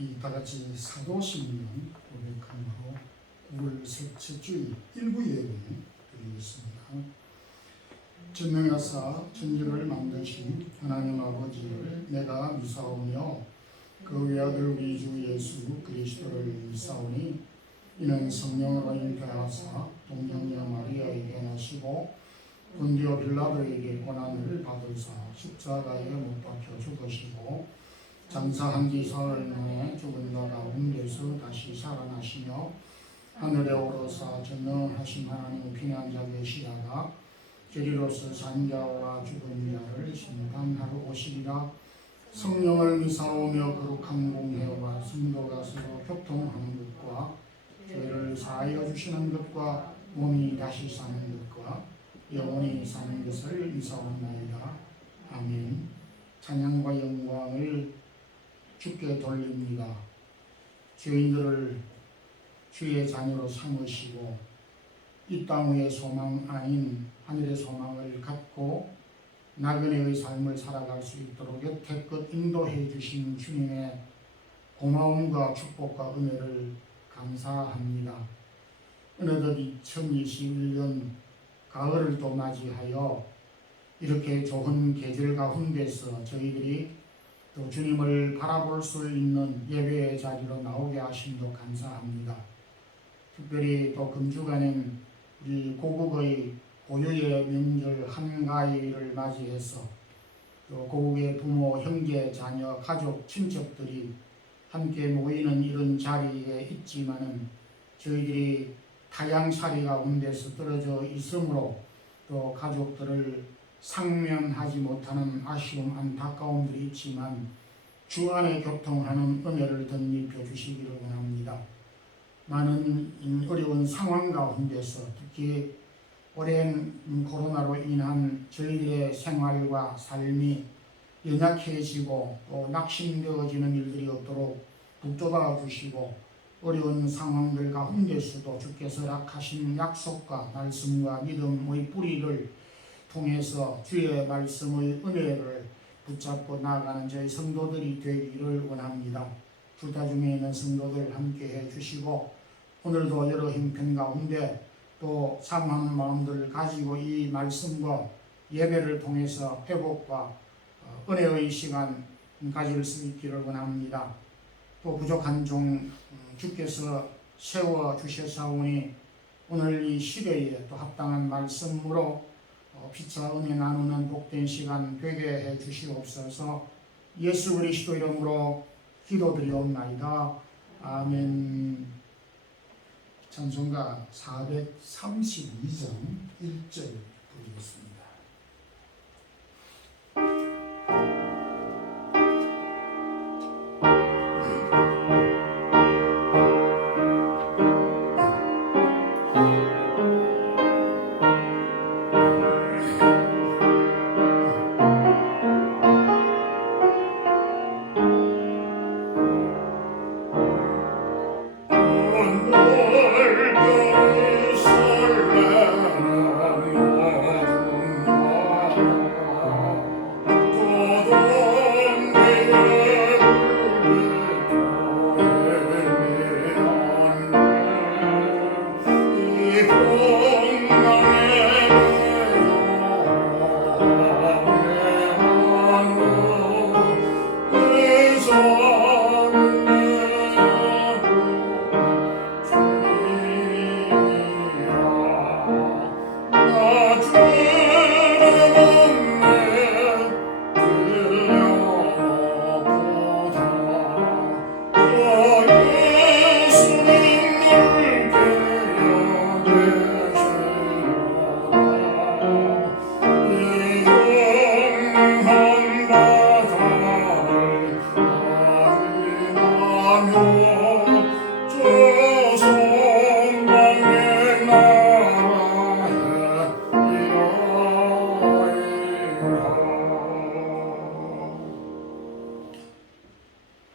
우리 다 같이 사도신경 고백함으로 9월 셋째 주일 일부 예배 드리겠습니다. 전능하사 천지를 만드신 하나님 아버지를 내가 미사오며 그 외아들 우리 주 예수 그리스도를 미사오니 이는 성령으로 잉태하사 동정녀 마리아에게 나시고 본디오 빌라도에게 고난을 받으사 십자가에 못 박혀 죽으시고 장사한 지 사흘 만에 죽은 자 가운데서 다시 살아나시며 하늘에 오르사 전능하신 하나님 피난자 계시다가 저리로서 산자와 죽은 자를 심판하러 오시리라. 성령을 미사오며 거룩한 공회와 성도가 서로 교통하는 것과 죄를 사하여 주시는 것과 몸이 다시 사는 것과 영원히 사는 것을 미사옵나이다. 아멘. 찬양과 영광을 주께 돌립니다. 죄인들을 주의 자녀로 삼으시고 이 땅 위의 소망 아닌 하늘의 소망을 갖고 나그네의 삶을 살아갈 수 있도록 여태껏 인도해 주신 주님의 고마움과 축복과 은혜를 감사합니다. 어느덧 2021년 가을을 또 맞이하여 이렇게 좋은 계절 가운데서 저희들이 또 주님을 바라볼 수 있는 예배의 자리로 나오게 하심도 감사합니다. 특별히 또 금주간엔 우리 고국의 고유의 명절 한가위를 맞이해서 또 고국의 부모, 형제, 자녀, 가족, 친척들이 함께 모이는 이런 자리에 있지만은 저희들이 타향살이 가운데서 떨어져 있으므로 또 가족들을 상면하지 못하는 아쉬움, 안타까움들이 있지만 주 안에 교통하는 은혜를 덧입혀 주시기를 원합니다. 많은 어려운 상황 가운데서 특히 오랜 코로나로 인한 저희들의 생활과 삶이 연약해지고 또 낙심되어지는 일들이 없도록 북돋아 주시고 어려운 상황들 가운데서도 주께서 허락하신 약속과 말씀과 믿음의 뿌리를 통해서 주의 말씀의 은혜를 붙잡고 나아가는 저희 성도들이 되기를 원합니다. 불타 중에 있는 성도들 함께 해주시고 오늘도 여러 형편 가운데 또 사모하는 마음들을 가지고 이 말씀과 예배를 통해서 회복과 은혜의 시간 가질 수 있기를 원합니다. 또 부족한 종 주께서 세워주셨사오니 오늘 이 시대에 또 합당한 말씀으로 피차 은혜 나누는 복된 시간 되게 해 주시옵소서. 예수 그리스도 이름으로 기도드리옵나이다. 아멘. 찬송가 432장 1절 부르겠습니다.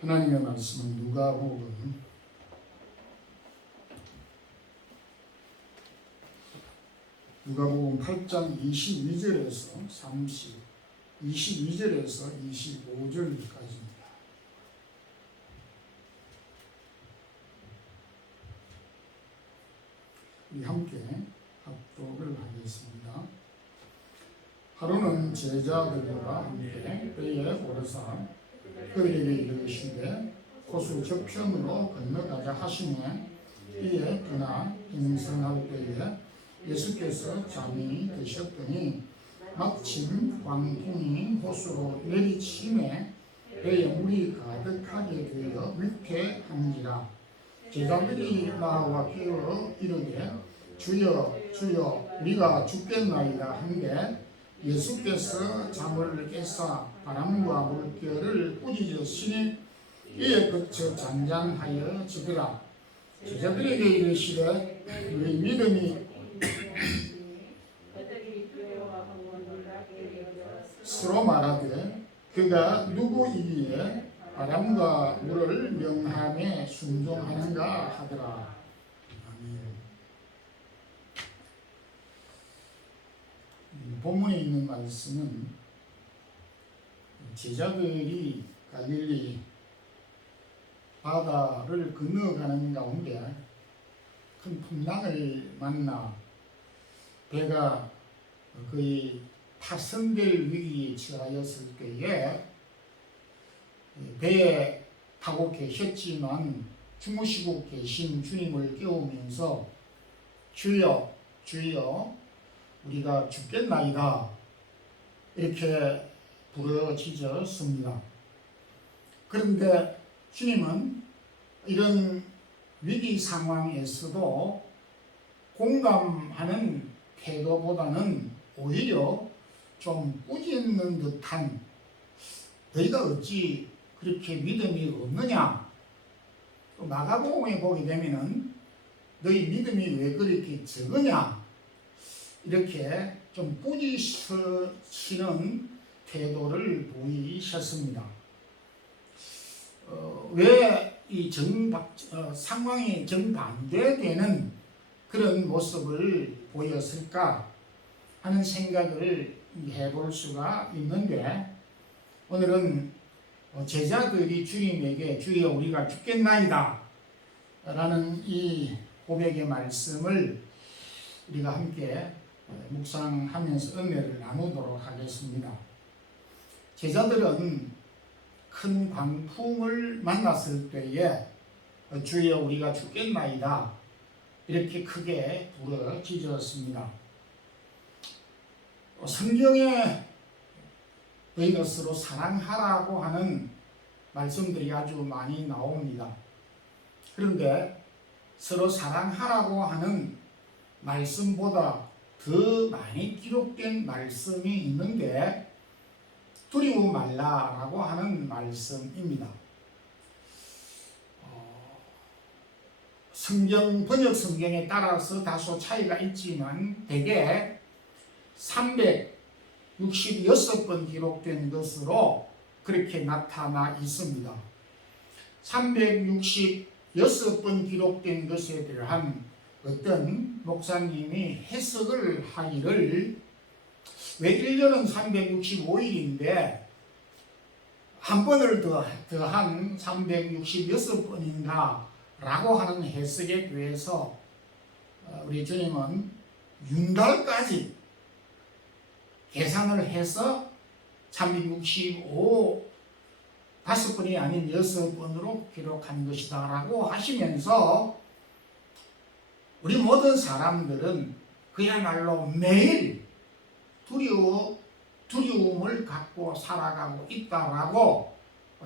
하나님의 말씀은 누가복음 8장 22절에서 22절에서 25절까지입니다. 우리 함께 합독을 하겠습니다. 하루는 제자들과 함께 배에 오르사 그들에게 이르시되 호수 저편으로 건너가자 하시매 이에 그나 행선할 때에 예수께서 잠이 드셨더니 마침 광풍이 호수로 내리치매 배에 물이 가득하게 되어 위태한지라. 제자들이 나와 깨어 이르되 주여 주여 우리가 죽겠나이다 한데 예수께서 잠을 깨사 바람과 물결을 꾸짖으시니 이에 그쳐 잔잔하여 지더라. 제자들에게 이르시되 너희 믿음이 서로 말하되 그가 누구이기에 바람과 물을 명함에 순종하는가 하더라. 아멘. 본문에 있는 말씀은 제자들이 갈릴리 바다를 건너가는 가운데 큰 풍랑을 만나 배가 거의 파손될 위기에 처하였을 때에 배에 타고 계셨지만 주무시고 계신 주님을 깨우면서 주여 주여 우리가 죽겠나이다 이렇게 부르짖었습니다. 그런데 주님은 이런 위기 상황에서도 공감하는 태도보다는 오히려 좀 꾸짖는 듯한 너희가 어찌 그렇게 믿음이 없느냐. 또 마가복음에 보게 되면은 너희 믿음이 왜 그렇게 적으냐. 이렇게 좀 꾸짖으시는 태도를 보이셨습니다. 왜 이 상황이 정반대되는 그런 모습을 보였을까 하는 생각을 해볼 수가 있는데 오늘은 제자들이 주님에게 주여 우리가 죽겠나이다 라는 이 고백의 말씀을 우리가 함께 묵상하면서 은혜를 나누도록 하겠습니다. 제자들은 큰 광풍을 만났을 때에 주여 우리가 죽겠나이다 이렇게 크게 부르짖었습니다. 성경에 너희가 서로 사랑하라고 하는 말씀들이 아주 많이 나옵니다. 그런데 서로 사랑하라고 하는 말씀보다 더 많이 기록된 말씀이 있는데 두려워 말라라고 하는 말씀입니다. 번역 성경에 따라서 다소 차이가 있지만 대개 366번 기록된 것으로 그렇게 나타나 있습니다. 366번 기록된 것에 대한 어떤 목사님이 해석을 하기를 왜 1년은 365일인데 한 번을 더한 366번인가 라고 하는 해석에 대해서 우리 주님은 윤달까지 계산을 해서 365 5번이 아닌 6번으로 기록한 것이다 라고 하시면서 우리 모든 사람들은 그야말로 매일 두려움을 갖고 살아가고 있다라고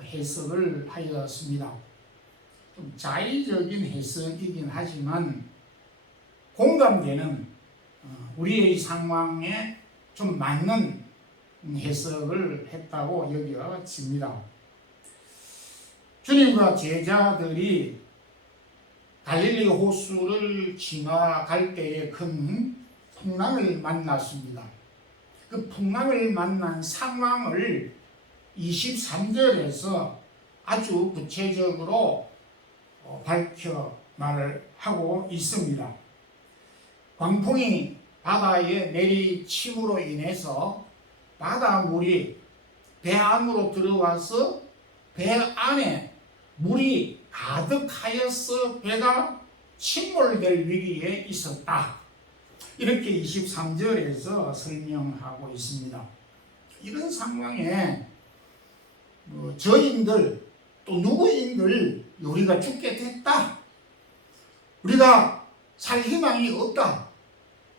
해석을 하였습니다. 좀 자의적인 해석이긴 하지만 공감되는 우리의 상황에 좀 맞는 해석을 했다고 여겨집니다. 주님과 제자들이 갈릴리 호수를 지나갈 때에 큰 풍랑을 만났습니다. 그 풍랑을 만난 상황을 23절에서 아주 구체적으로 밝혀 말을 하고 있습니다. 광풍이 바다에 내리침으로 인해서 바닷물이 배 안으로 들어와서 배 안에 물이 가득하여서 배가 침몰될 위기에 있었다. 이렇게 23절에서 설명하고 있습니다. 이런 상황에 저인들 또 누구인들 우리가 죽게 됐다. 우리가 살 희망이 없다.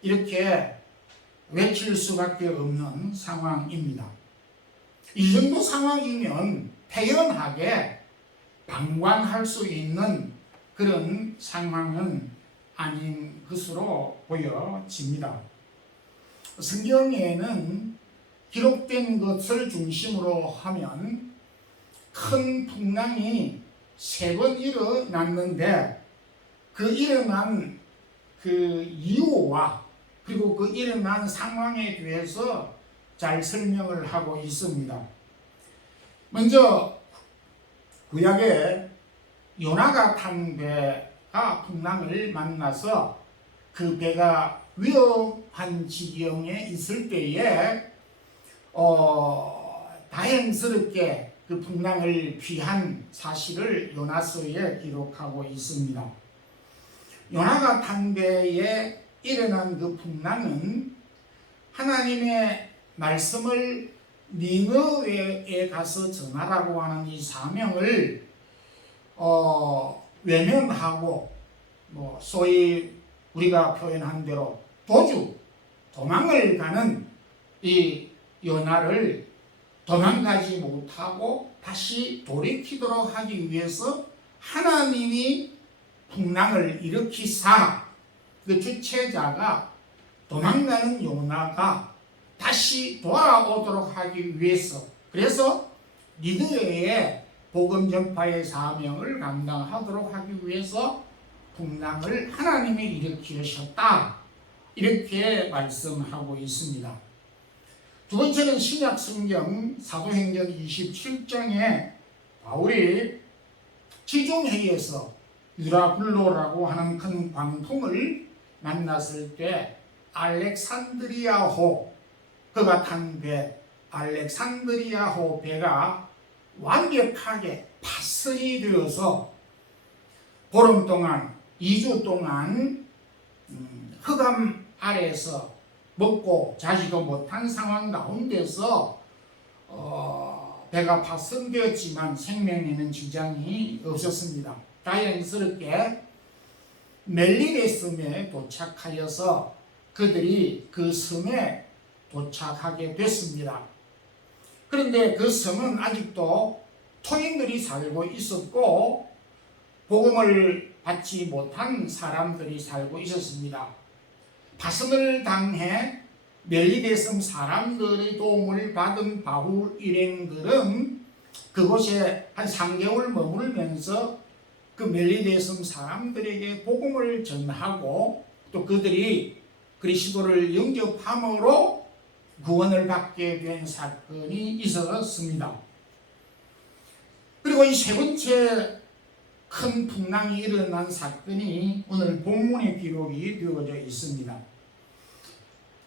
이렇게 외칠 수밖에 없는 상황입니다. 이 정도 상황이면 태연하게 방관할 수 있는 그런 상황은 아닌 것으로 보여집니다. 성경에는 기록된 것을 중심으로 하면 큰 풍랑이 3번 일어났는데 그 일어난 그 이유와 그리고 그 일어난 상황에 대해서 잘 설명을 하고 있습니다. 먼저 구약에 요나가 탄 배가 풍랑을 만나서 그 배가 위험한 지경에 있을 때에 다행스럽게 그 풍랑을 피한 사실을 요나서에 기록하고 있습니다. 요나가 탄 배에 일어난 그 풍랑은 하나님의 말씀을 니느웨에 가서 전하라고 하는 이 사명을 외면하고 소위 우리가 표현한 대로 도망을 가는 이 요나를 도망가지 못하고 다시 돌이키도록 하기 위해서 하나님이 풍랑을 일으키사 그 주체자가 도망가는 요나가 다시 돌아오도록 하기 위해서, 그래서 니느웨에 복음 전파의 사명을 감당하도록 하기 위해서 풍랑을 하나님이 일으키셨다. 이렇게 말씀하고 있습니다. 두 번째는 신약 성경 사도행전 27장에 바울이 지중해에서 유라굴로라고 하는 큰 광풍을 만났을 때 알렉산드리아호, 그가 탄 배 알렉산드리아호 배가 완벽하게 파손이 되어서 보름 동안 2주 동안 흑암 아래에서 먹고 자지도 못한 상황 가운데서 배가 파손되었지만 생명에는 지장이 없었습니다. 다행스럽게 멜리네 섬에 도착하여서 그들이 그 섬에 도착하게 됐습니다. 그런데 그 섬은 아직도 토인들이 살고 있었고 복음을 받지 못한 사람들이 살고 있었습니다. 파손을 당해 멜리네 섬 사람들의 도움을 받은 바울 일행들은 그곳에 한 3개월 머물면서 그 멜리네 섬 사람들에게 복음을 전하고 또 그들이 그리스도를 영접함으로 구원을 받게 된 사건이 있었습니다. 그리고 이 3번째 큰 풍랑이 일어난 사건이 오늘 본문에 기록이 되어져 있습니다.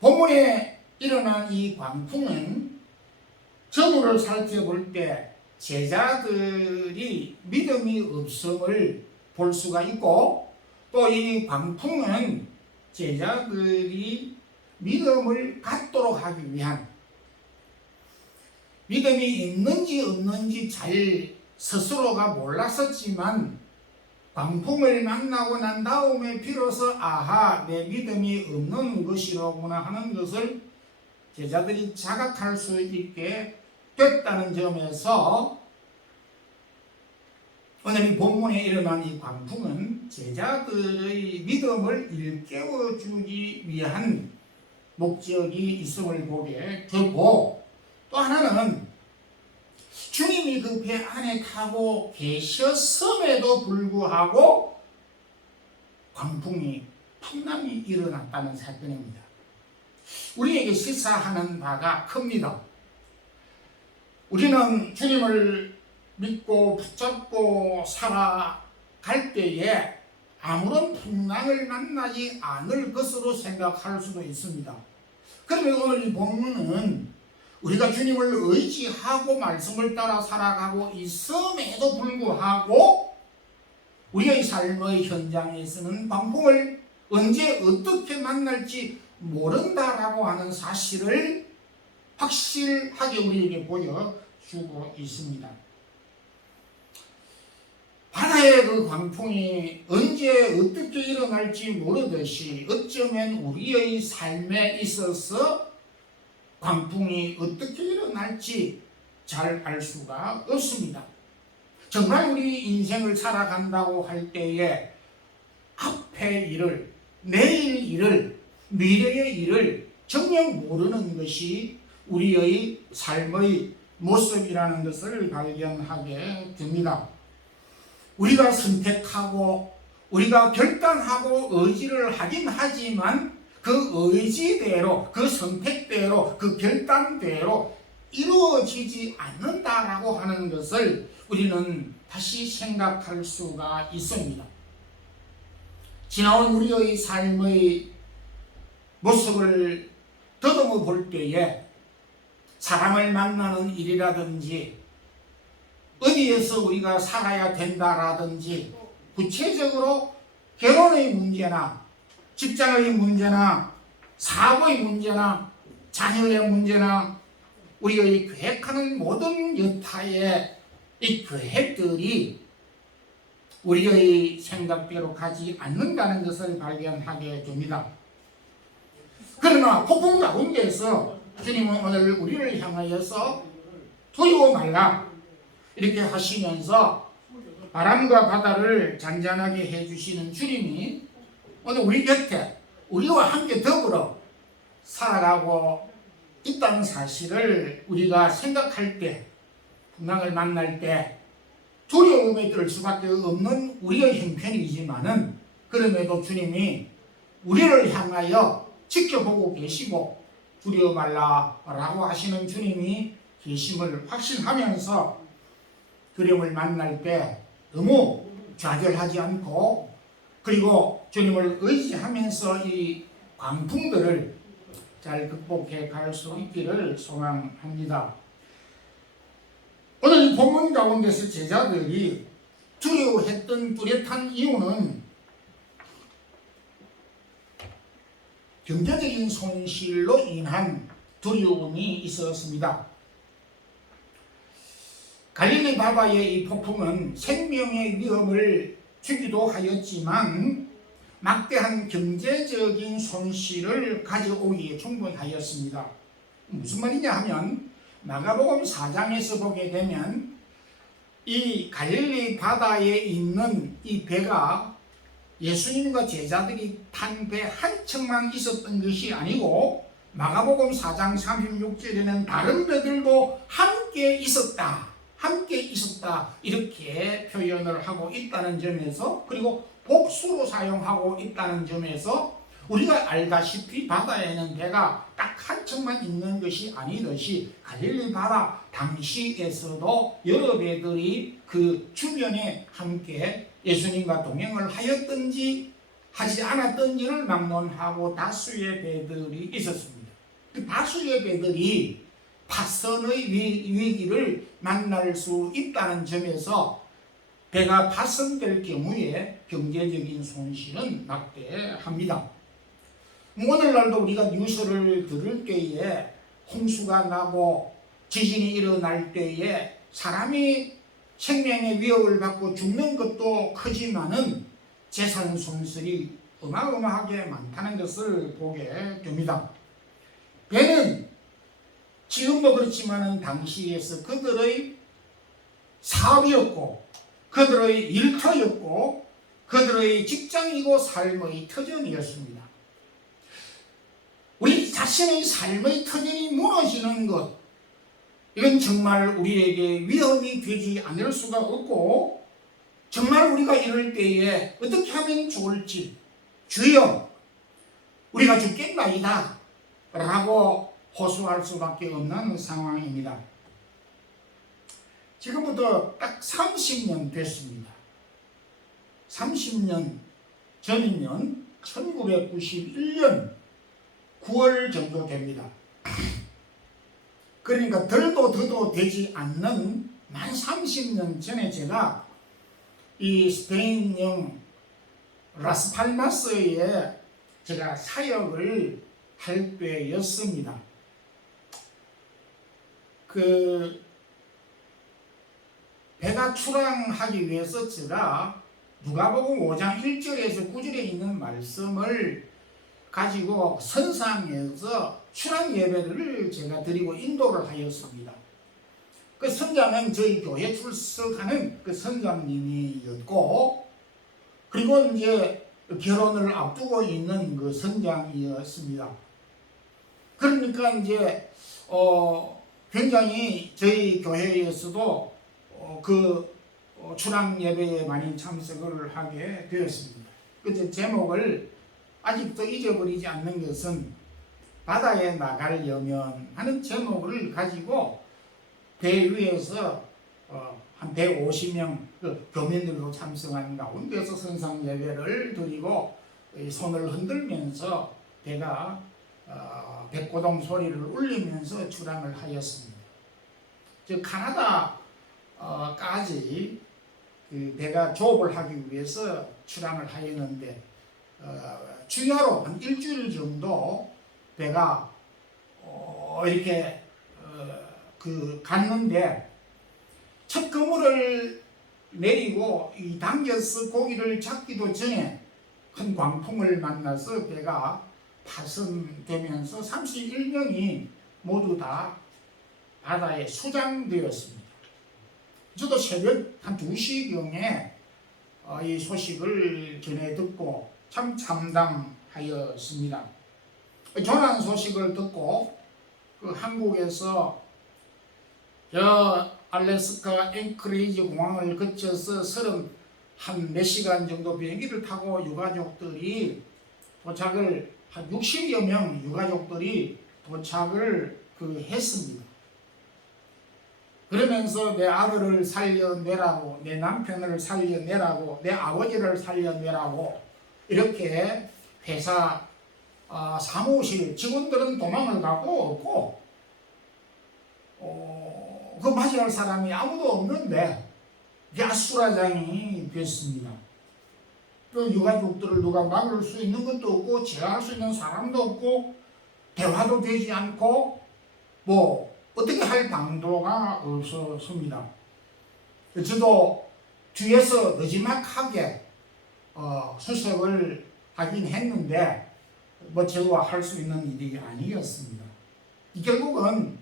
본문에 일어난 이 광풍은 전후를 살펴볼 때 제자들이 믿음이 없음을 볼 수가 있고 또 이 광풍은 제자들이 믿음을 갖도록 하기 위한, 믿음이 있는지 없는지 잘 스스로가 몰랐었지만 광풍을 만나고 난 다음에 비로소 아하, 내 믿음이 없는 것이로구나 하는 것을 제자들이 자각할 수 있게 됐다는 점에서 오늘 이 본문에 일어난 이 광풍은 제자들의 믿음을 일깨워주기 위한 목적이 있음을 보게 되고, 또 하나는 주님이 그 배 안에 타고 계셨음에도 불구하고 광풍이 풍랑이 일어났다는 사건입니다. 우리에게 시사하는 바가 큽니다. 우리는 주님을 믿고 붙잡고 살아갈 때에 아무런 풍랑을 만나지 않을 것으로 생각할 수도 있습니다. 그러면 오늘 이 본문은 우리가 주님을 의지하고 말씀을 따라 살아가고 있음에도 불구하고 우리의 삶의 현장에서는 광풍을 언제 어떻게 만날지 모른다라고 하는 사실을 확실하게 우리에게 보여주고 있습니다. 바다의 그 광풍이 언제 어떻게 일어날지 모르듯이 어쩌면 우리의 삶에 있어서 광풍이 어떻게 일어날지 잘 알 수가 없습니다. 정말 우리 인생을 살아간다고 할 때에 앞의 일을, 내일 일을, 미래의 일을 정녕 모르는 것이 우리의 삶의 모습이라는 것을 발견하게 됩니다. 우리가 선택하고 우리가 결단하고 의지를 하긴 하지만 그 의지대로, 그 선택대로, 그 결단대로 이루어지지 않는다라고 하는 것을 우리는 다시 생각할 수가 있습니다. 지나온 우리의 삶의 모습을 더듬어 볼 때에 사람을 만나는 일이라든지 어디에서 우리가 살아야 된다라든지 구체적으로 결혼의 문제나 직장의 문제나 사업의 문제나 자녀의 문제나 우리의 계획하는 모든 여타의 이 계획들이 우리의 생각대로 가지 않는다는 것을 발견하게 됩니다. 그러나 폭풍 가운데서 주님은 오늘 우리를 향하여서 두려워 말라 이렇게 하시면서 바람과 바다를 잔잔하게 해주시는 주님이 오늘 우리 곁에 우리와 함께 더불어 살아가고 있다는 사실을 우리가 생각할 때, 풍랑을 만날 때 두려움에 들 수밖에 없는 우리의 형편이지만은 그럼에도 주님이 우리를 향하여 지켜보고 계시고 두려워 말라라고 하시는 주님이 계심을 확신하면서 두려움을 만날 때 너무 좌절하지 않고 그리고 주님을 의지하면서 이 광풍들을 잘 극복해 갈 수 있기를 소망합니다. 오늘 이 본문 가운데서 제자들이 두려워했던 뚜렷한 이유는 경제적인 손실로 인한 두려움이 있었습니다. 갈릴리 바다의 이 폭풍은 생명의 위협을 주기도 하였지만 막대한 경제적인 손실을 가져오기에 충분하였습니다. 무슨 말이냐 하면 마가복음 4장에서 보게 되면 이 갈릴리 바다에 있는 이 배가 예수님과 제자들이 탄 배 한 척만 있었던 것이 아니고 마가복음 4장 36절에는 다른 배들도 함께 있었다 이렇게 표현을 하고 있다는 점에서 그리고 복수로 사용하고 있다는 점에서 우리가 알다시피 바다에는 배가 딱 한 척만 있는 것이 아니듯이 갈릴리 바다 당시에서도 여러 배들이 그 주변에 함께 예수님과 동행을 하였든지 하지 않았던지를 막론하고 다수의 배들이 있었습니다. 그 다수의 배들이 파선의 위기를 만날 수 있다는 점에서 배가 파손될 경우에 경제적인 손실은 막대합니다. 오늘날도 우리가 뉴스를 들을 때에 홍수가 나고 지진이 일어날 때에 사람이 생명의 위협을 받고 죽는 것도 크지만은 재산 손실이 어마어마하게 많다는 것을 보게 됩니다. 배는 지금도 그렇지만은 당시에서 그들의 사업이었고 그들의 일터였고 그들의 직장이고 삶의 터전이었습니다. 우리 자신의 삶의 터전이 무너지는 것, 이건 정말 우리에게 위험이 되지 않을 수가 없고 정말 우리가 이럴 때에 어떻게 하면 좋을지 주여 우리가 죽겠나이다 라고 호소할 수밖에 없는 상황입니다. 지금부터 딱 30년 됐습니다. 30년 전이면 1991년 9월 정도 됩니다. 그러니까 덜도 더도 되지 않는 만 30년 전에 제가 이 스페인령 라스팔마스에 제가 사역을 할 때였습니다. 그 배가 출항하기 위해서 제가 누가복음 5장 1절에서 9절에 있는 말씀을 가지고 선상에서 출항 예배를 제가 드리고 인도를 하였습니다. 그 선장은 저희 교회 출석하는 그 선장님이었고, 그리고 이제 결혼을 앞두고 있는 그 선장이었습니다. 그러니까 이제 굉장히 저희 교회에서도 출항 예배에 많이 참석을 하게 되었습니다. 그 제목을 아직도 잊어버리지 않는 것은 바다에 나가려면 하는 제목을 가지고 배 위에서 한 150명 그 교민들도 참석한 가운데서 선상 예배를 드리고 손을 흔들면서 배가 백고동 소리를 울리면서 출항을 하였습니다. 즉 카나다까지 그 배가 조업을 하기 위해서 출항을 하였는데 주야로 한 일주일 정도 배가 이렇게 갔는데 첫 그물을 내리고 이 당겨서 고기를 잡기도 전에 큰 광풍을 만나서 배가 파손되면서 31명이 모두 다 바다에 수장되었습니다. 저도 새벽 한 2시경에 이 소식을 전해 듣고 참 참담하였습니다. 조난 소식을 듣고 그 한국에서 알래스카 앵커리지 공항을 거쳐서 30몇 시간 정도 비행기를 타고 유가족들이 도착을 한 60여 명 유가족들이 도착을 했습니다. 그러면서 내 아들을 살려내라고, 내 남편을 살려내라고, 내 아버지를 살려내라고 이렇게 회사 사무실 직원들은 도망을 가고 없고 그 맞이할 사람이 아무도 없는데 야수라장이 됐습니다. 또 유가족들을 누가 막을 수 있는 것도 없고 제어할 수 있는 사람도 없고 대화도 되지 않고 뭐 어떻게 할 방도가 없었습니다. 저도 뒤에서 느지막하게 수색을 하긴 했는데 뭐 저와 할 수 있는 일이 아니었습니다. 결국은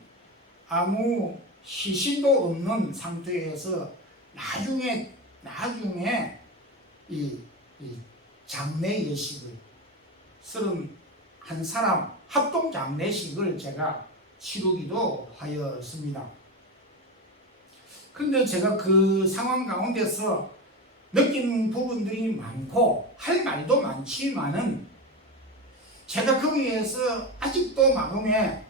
아무 시신도 없는 상태에서 나중에 이 장례 예식을 31사람 합동 장례식을 제가 치르기도 하였습니다. 그런데 제가 그 상황 가운데서 느낀 부분들이 많고 할 말도 많지만은 제가 거기에서 아직도 마음에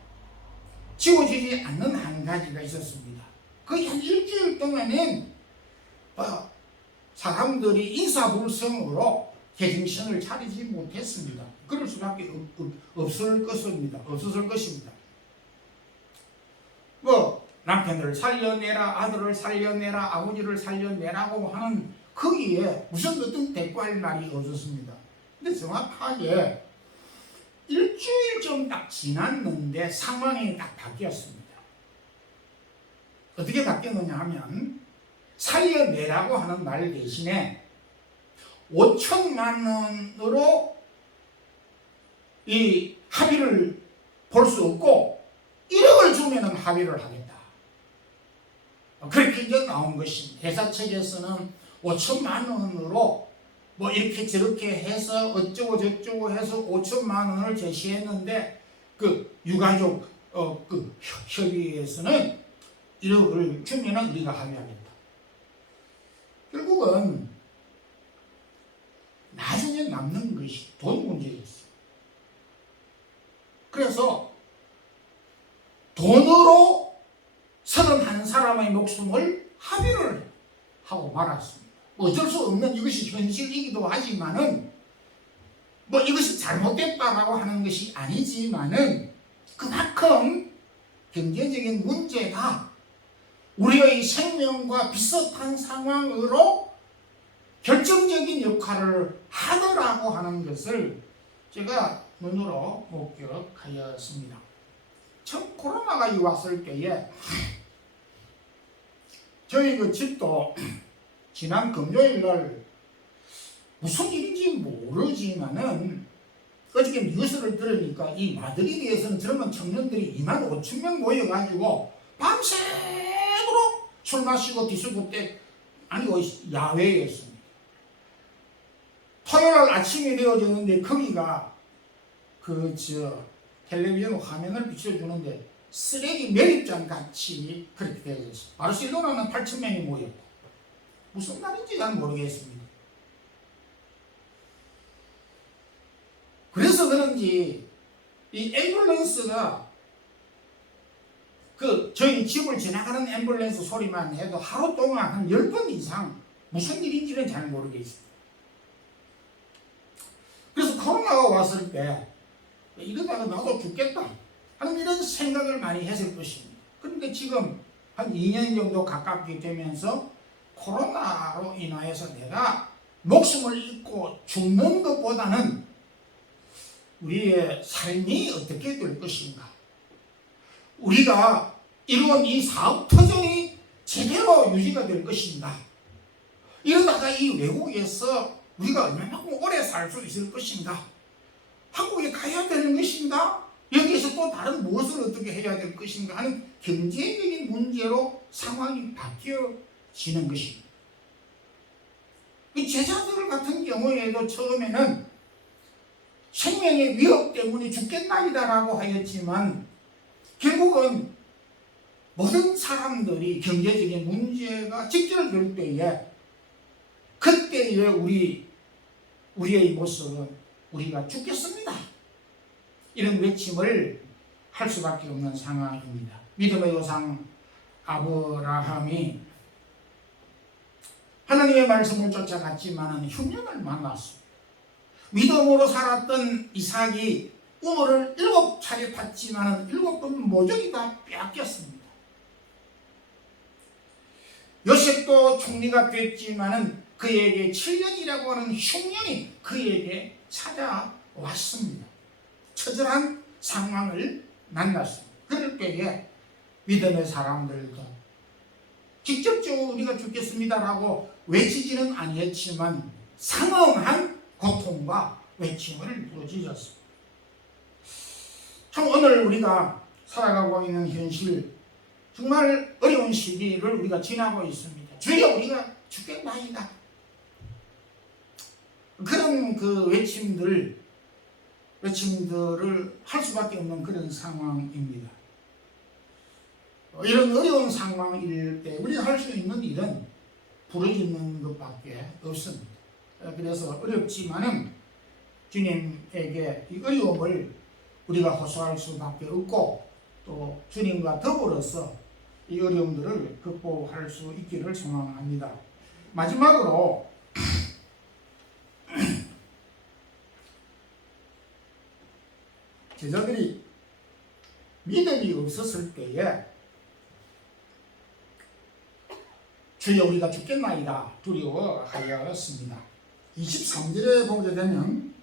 지워지지 않는 한 가지가 있었습니다. 거의 한 일주일 동안은 사람들이 인사불성으로 제정신을 차리지 못했습니다. 그럴 수밖에 없었을 것입니다. 뭐 남편을 살려내라, 아들을 살려내라, 아버지를 살려내라고 하는 거기에 무슨 어떤 대꾸할 말이 없었습니다. 근데 정확하게 일주일 좀 딱 지났는데 상황이 딱 바뀌었습니다. 어떻게 바뀌었느냐 하면 살려내라고 하는 말 대신에 5천만 원으로 이 합의를 볼 수 없고 1억을 주면 합의를 하겠다. 그렇게 이제 나온 것이 회사 측에서는 5천만 원으로 뭐 이렇게 저렇게 해서 어쩌고 저쩌고 해서 5천만 원을 제시했는데 그 유가족 그 협의회에서는 1억을 주면 우리가 합의하겠다. 결국은 나중에 남는 것이 돈 문제였어요. 그래서 돈으로 31사람의 목숨을 합의를 하고 말았습니다. 뭐 어쩔 수 없는 이것이 현실이기도 하지만은 뭐 이것이 잘못됐다라고 하는 것이 아니지만은 그만큼 경제적인 문제가 우리의 생명과 비슷한 상황으로 결정적인 역할을 하더라고 하는 것을 제가 눈으로 목격하였습니다. 처음 코로나가 왔을 때에 저희 그 집도 지난 금요일 날 무슨 일인지 모르지만은 어저께 뉴스를 들으니까 이 마드리드에서는 젊은 청년들이 2만 5천 명 모여가지고 밤새도록 술 마시고 디스코 때 아니고 야외였습니다. 토요일 날 아침이 되어졌는데 거기가 텔레비전 화면을 비춰주는데 쓰레기 매립장 같이 그렇게 되어 있어요. 바르셀로나는 8천 명이 모였고 무슨 말인지 잘 모르겠습니다. 그래서 그런지 이 앰뷸런스가 저희 집을 지나가는 앰뷸런스 소리만 해도 하루 동안 한 10번 이상 무슨 일인지는 잘 모르겠습니다. 그래서 코로나가 왔을 때 이러다가 나도 죽겠다 하는 이런 생각을 많이 했을 것입니다. 그런데 지금 한 2년 정도 가깝게 되면서 코로나로 인하여서 내가 목숨을 잃고 죽는 것보다는 우리의 삶이 어떻게 될 것인가, 우리가 이루은 이 사업 터전이 제대로 유지가 될 것인가, 이러다가 이 외국에서 우리가 얼마만큼 오래 살 수 있을 것인가, 한국에 가야 되는 것인가, 여기에서 또 다른 무엇을 어떻게 해야 될 것인가 하는 경제적인 문제로 상황이 바뀌어지는 것입니다. 이 제자들 같은 경우에도 처음에는 생명의 위협 때문에 죽겠나이다라고 하였지만 결국은 모든 사람들이 경제적인 문제가 직결될 때에 그때의 우리의 모습은 우리가 죽겠습니다, 이런 외침을 할 수밖에 없는 상황입니다. 믿음의 조상 아브라함이 하나님의 말씀을 쫓아갔지만 흉년을 만났습니다. 믿음으로 살았던 이삭이 우물을 7차례 팠지만 7번 모조리 다 빼앗겼습니다. 요셉도 총리가 됐지만 그에게 7년이라고 하는 흉년이 그에게 찾아왔습니다. 처절한 상황을 만났습니다. 그럴 때에 믿음의 사람들도 직접적으로 우리가 죽겠습니다라고 외치지는 아니었지만 상응한 고통과 외침을 부르짖었습니다. 참 오늘 우리가 살아가고 있는 현실, 정말 어려운 시기를 우리가 지나고 있습니다. 주여 우리가 죽겠나이다, 그런 외침들을 할 수밖에 없는 그런 상황입니다. 이런 어려운 상황일 때 우리가 할 수 있는 일은 부르짖는 것밖에 없습니다. 그래서 어렵지만은 주님에게 이 어려움을 우리가 호소할 수밖에 없고 또 주님과 더불어서 이 어려움들을 극복할 수 있기를 소망합니다. 마지막으로 제자들이 믿음이 없었을 때에 주여 우리가 죽겠나이다 두려워하였습니다. 23절에 보게 되면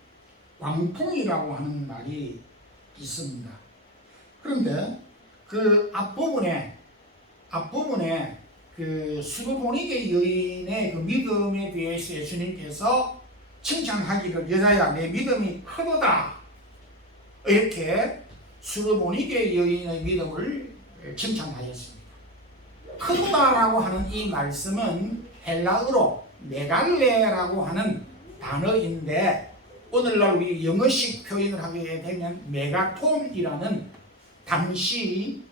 광풍이라고 하는 말이 있습니다. 그런데 그 앞부분에 수르보니게 여인의 그 믿음에 대해서 예수님께서 칭찬하기를 여자야 내 믿음이 크도다, 이렇게 수르보니게 여인의 믿음을 칭찬하였습니다. 크도다라고 하는 이 말씀은 헬라어로 메갈레라고 하는 단어인데 오늘날 우리 영어식 표현을 하게 되면 메가톤이라는 당시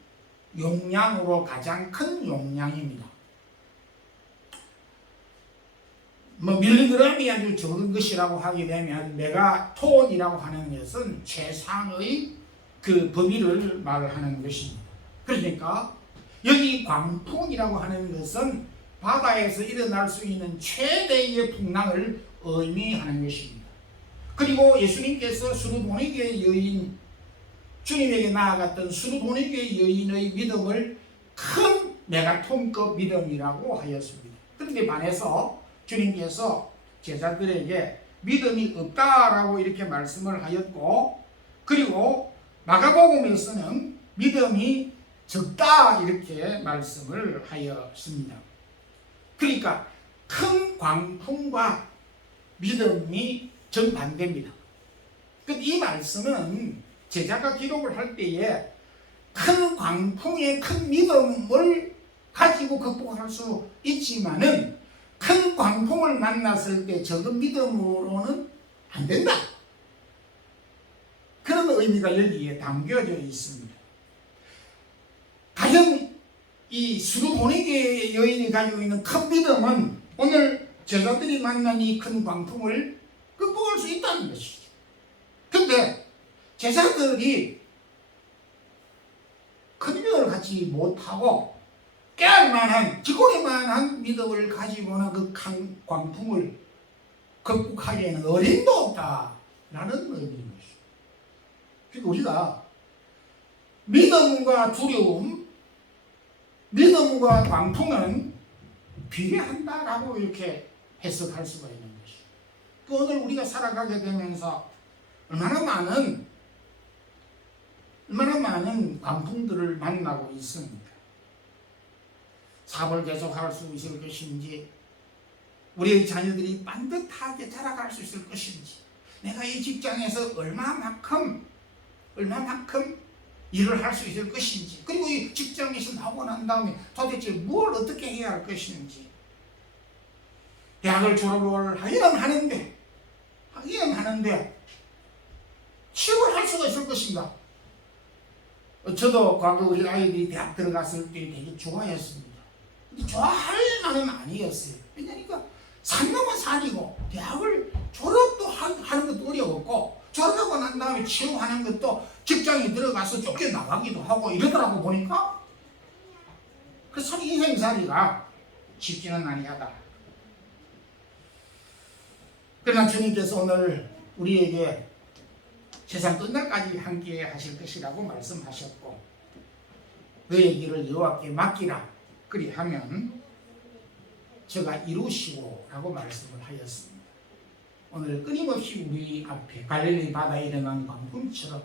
용량으로 가장 큰 용량입니다. 밀리그램이 아주 적은 것이라고 하게 되면 메가톤이라고 하는 것은 최상의 그 범위를 말하는 것입니다. 그러니까 여기 광풍이라고 하는 것은 바다에서 일어날 수 있는 최대의 풍랑을 의미하는 것입니다. 그리고 예수님께서 수르보니게 여인, 주님에게 나아갔던 수르보니게 여인의 믿음을 큰 메가톤급 믿음이라고 하였습니다. 그런데 반해서 주님께서 제자들에게 믿음이 없다라고 이렇게 말씀을 하였고, 그리고 마가복음에서는 믿음이 적다 이렇게 말씀을 하였습니다. 그러니까 큰 광풍과 믿음이 정반대입니다. 이 말씀은 제자가 기록을 할 때에 큰 광풍에 큰 믿음을 가지고 극복할 수 있지만은 큰 광풍을 만났을 때 적은 믿음으로는 안 된다. 그런 의미가 여기에 담겨져 있습니다. 과연 이 수르보니게 여인이 가지고 있는 큰 믿음은 오늘 제자들이 만난 이 큰 광풍을 극복할 수 있다는 것이죠. 근데 제자들이 큰 믿음을 갖지 못하고 깨알 만한, 지구에 만한 믿음을 가지고는 그 큰 광풍을 극복하기에는 어림도 없다라는 의미인 것이죠. 그러니까 우리가 믿음과 두려움, 믿음과 광풍은 비례한다라고 이렇게 해석할 수가 있는 것이죠. 오늘 우리가 살아가게 되면서 얼마나 많은 광풍들을 만나고 있습니다. 사업을 계속할 수 있을 것인지, 우리의 자녀들이 반듯하게 자라갈 수 있을 것인지, 내가 이 직장에서 얼마만큼 일을 할 수 있을 것인지, 그리고 이 직장에서 나오고 난 다음에 도대체 뭘 어떻게 해야 할 것인지, 대학을 졸업을 하기는 하는데 취업을 할 수가 있을 것인가? 저도 과거 우리 아이들이 대학 들어갔을 때 되게 좋아했습니다. 근데 좋아할 만은 아니었어요. 왜냐니까 산 놈은 산이고, 대학을 졸업도 하는 것도 어려웠고, 졸업하고 난 다음에 취업하는 것도 직장에 들어가서 쫓겨나가기도 하고 이러더라고 보니까. 그래서 인생살이가 쉽지는 아니하다. 그러나 주님께서 오늘 우리에게 세상 끝날까지 함께 하실 것이라고 말씀하셨고, 너의 길을 여호와께 맡기라 그리하면 저가 이루시고 라고 말씀을 하였습니다. 오늘 끊임없이 우리 앞에 갈릴리 바다에 일어난 광풍처럼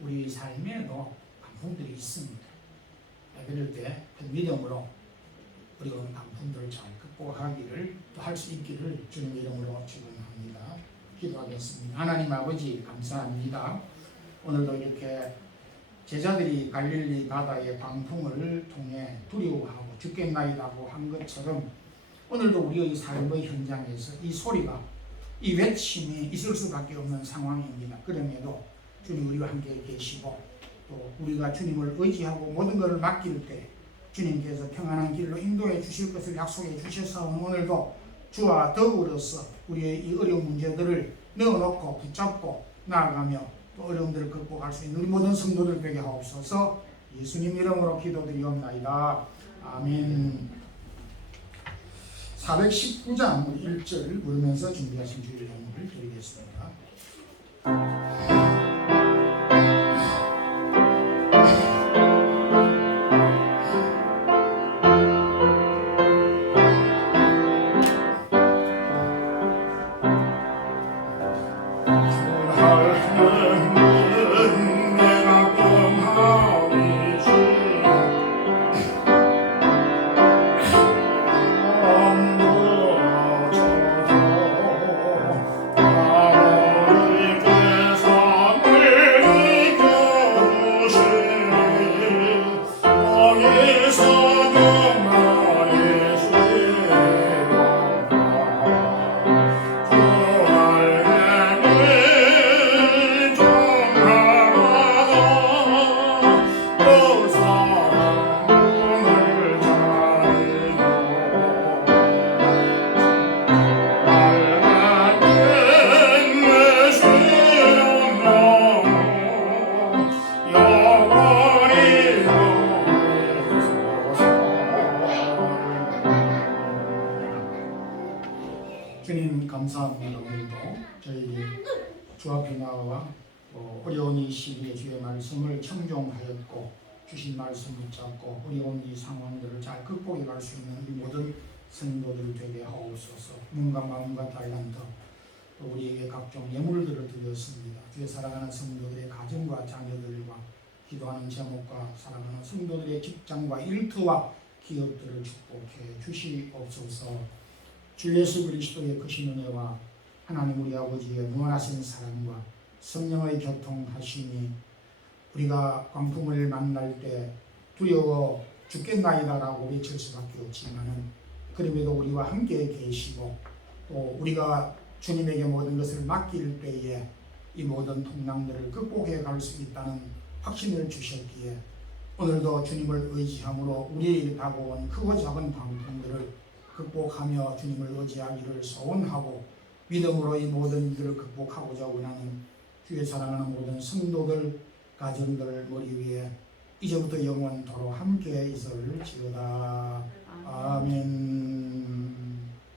우리 삶에도 광풍들이 있습니다. 그럴 때 믿음으로 어려운 광풍들을 잘 극복하기를, 또 할 수 있기를 주님의 이름으로 축원합니다. 기도하겠습니다. 하나님 아버지 감사합니다. 오늘도 이렇게 제자들이 갈릴리 바다의 광풍을 통해 두려워하고 죽겠나이다고 한 것처럼 오늘도 우리의 삶의 현장에서 이 소리가, 이 외침이 있을 수밖에 없는 상황입니다. 그럼에도 주님 우리와 함께 계시고, 또 우리가 주님을 의지하고 모든 것을 맡길 때 주님께서 평안한 길로 인도해 주실 것을 약속해 주셔서 오늘도 주와 더불어서 우리의 이 어려운 문제들을 내어놓고 붙잡고 나아가며 또 어려움들을 극복할 수 있는 우리 모든 성도들 되게 하옵소서. 예수님 이름으로 기도드리옵나이다. 아멘. 419장 1절 부르면서 준비하신 주일 예물을 드리겠습니다. 주님 감사합니다. 오늘도 저희 주 앞에 나와 어려운 이 시기에 주의 말씀을 청종하였고, 주신 말씀 붙잡고 어려운 이 상황들을 잘 극복해 갈 수 있는 우리 모든 성도들 되게 하옵소서. 몸과 마음과 달란트 또 우리에게 각종 예물들을 드렸습니다. 주에 살아가는 성도들의 가정과 자녀들과 기도하는 제목과 살아가는 성도들의 직장과 일터와 기업들을 축복해 주시옵소서. 주 예수 그리스도의 크신 은혜와 하나님 우리 아버지의 무한하신 사랑과 성령의 교통하심이 우리가 광풍을 만날 때 두려워 죽겠나이다라고 외칠 수밖에 없지만은 그럼에도 우리와 함께 계시고 또 우리가 주님에게 모든 것을 맡길 때에 이 모든 풍랑들을 극복해 갈 수 있다는 확신을 주셨기에 오늘도 주님을 의지함으로 우리에게 다가온 크고 작은 방통들을 극복하며 주님을 의지하기를 소원하고 믿음으로 이 모든 일들을 극복하고자 원하는 주의 사랑하는 모든 성도들 가정들 머리 위에 이제부터 영원토록 함께 있을지어다. 아멘.